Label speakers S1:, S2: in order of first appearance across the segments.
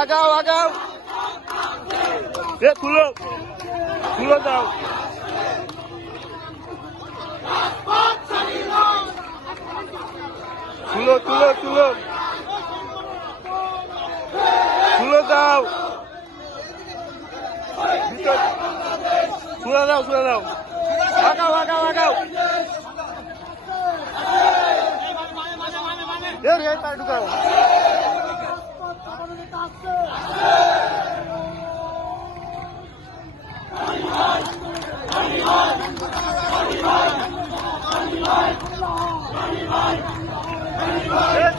S1: আগাও আগাও। এ তুলো। তুলো দাও। তুলো তুলো তুলো। তুলো দাও। তুলে দাও তুলে দাও। আগাও আগাও আগাও ঢুকাও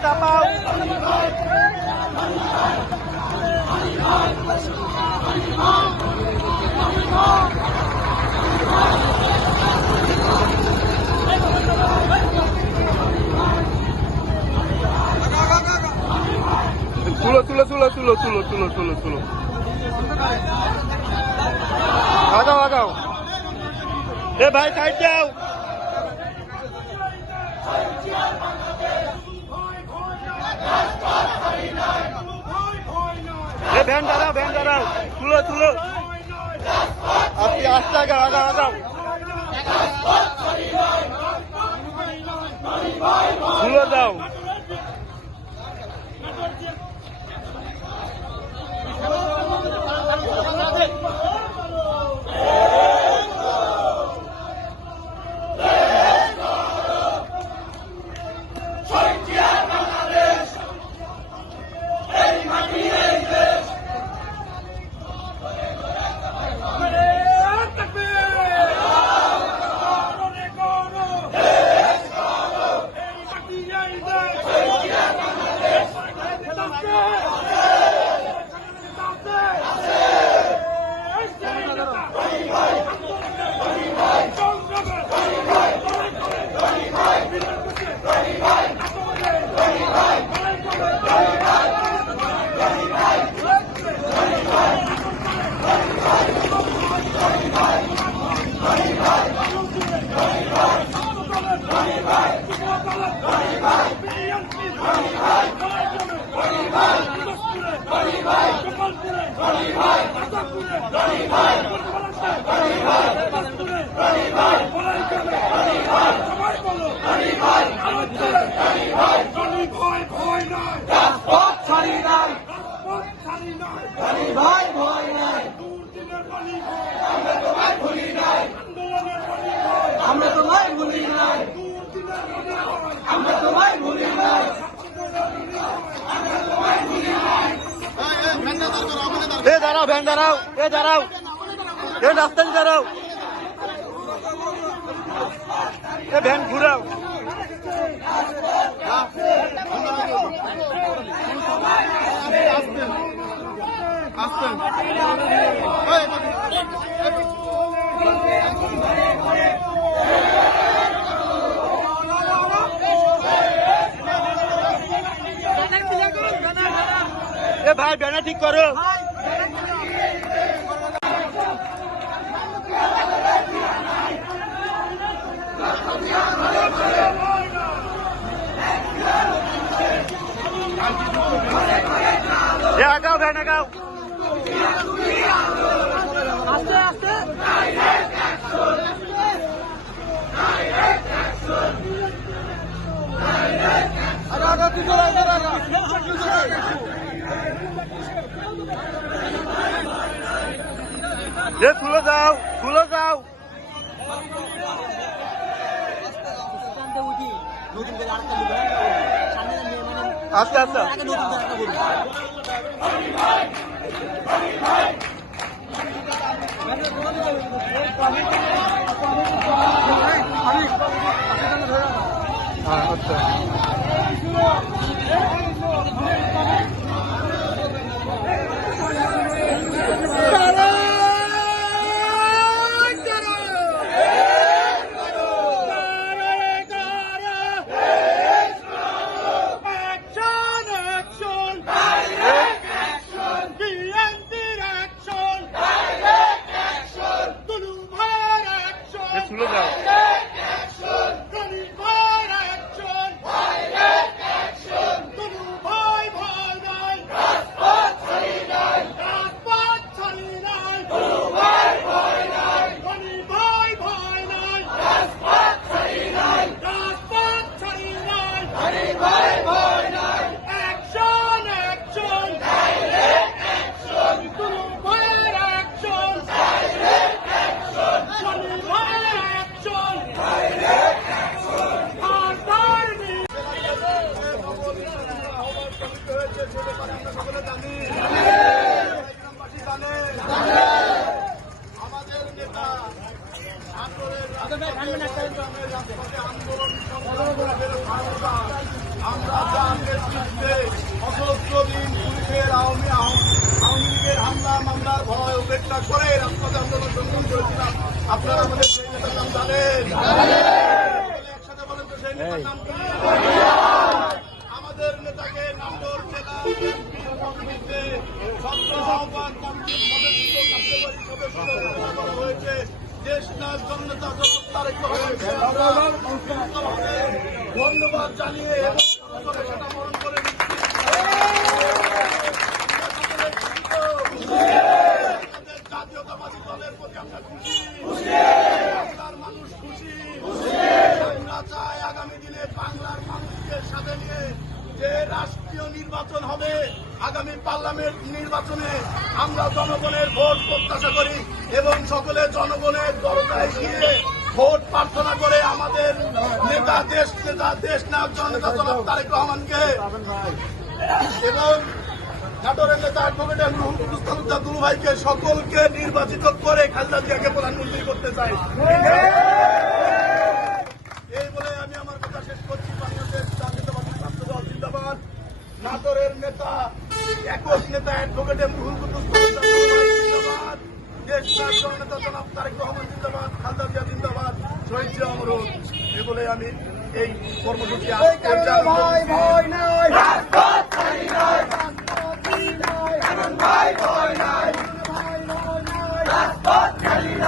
S1: চাপাও তুলো তুলো তুলো তুলো তুলো তুলো আগাও আগাও এ ভাই সাইড যাও। এ ভ্যান দাঁড়াও ভ্যান দাঁড়াও। তুলো তুলো। আপনি আস্তে আগাও আগাও আগাও তুলো দাও।
S2: Donny
S1: Bye. দাঁড়াও, ভ্যান দাঁড়াও, এ দাঁড়াও, এ রাস্তায় দাঁড়াও। এ ভ্যান ঘুরাও। এ ভাই, ব্যানার ঠিক করো। গায়ে লাগাও
S2: আস্তে। আস্তে
S1: তুলে যাও তুলে
S2: যাও
S1: আস্তে আস্তে। আচ্ছা।
S3: আমরা যার নেতৃত্বে অসহস্র দিন পুলিশের আওয়ামী আওয়ামী লীগের হামলা মামলার ভয় উপেক্ষা করে রাজপথে আন্দোলন সংগ্রাম করেছিলাম আপনারা আমাদের সেই নেতার নাম জানেন একসাথে বলেন তো সেই নেতার নাম আমাদের নেতাকে নান্ডল জেলা কমিটিতে আহ্বান কমিটির সদস্য কার্যকরী সদস্য করা হয়েছে। ধন্যবাদ জানিয়ে এবং করে সেটা মরণ করে নিচ্ছি আমাদের জাতীয়তাবাদী দলের প্রতি আমরা খুশি বাংলার মানুষ খুশি আমরা চাই আগামী দিনে বাংলার মানুষকে সাথে নিয়ে যে রাষ্ট্রীয় নির্বাচন হবে আগামী পার্লামেন্ট নির্বাচনে আমরা জনগণের ভোট প্রত্যাশা করি এবং সকলে জনগণের দরজায় গিয়ে ভোট প্রার্থনা করে আমাদের নেতা, দেশ নেতা, দেশ নায়ক, জননেতা জনাব তারেক রহমানকে এবং নাটোরের নেতা অ্যাডভোকেট দুলু ভাইকে সকলকে নির্বাচিত করে খালেদা জিয়াকে প্রধানমন্ত্রী করতে চাই। এই বলে আমি আমার কথা শেষ করছি। বাংলাদেশ জাতীয়তাবাদী ছাত্র দল জিন্দাবাদ। নাটোরের নেতা একক নেতা অ্যাডভোকেট রুহুল কুদ্দুস তালুকদার দুলু ভাই জিন্দাবাদ দেশ নায়ক নেতা জনাব তারেক রহমান জিন্দাবাদ খালেদা জিয়া জিন্দাবাদ শহীদ জিয়া অমরণ এই বলে আমি এই কর্মসূচি চালু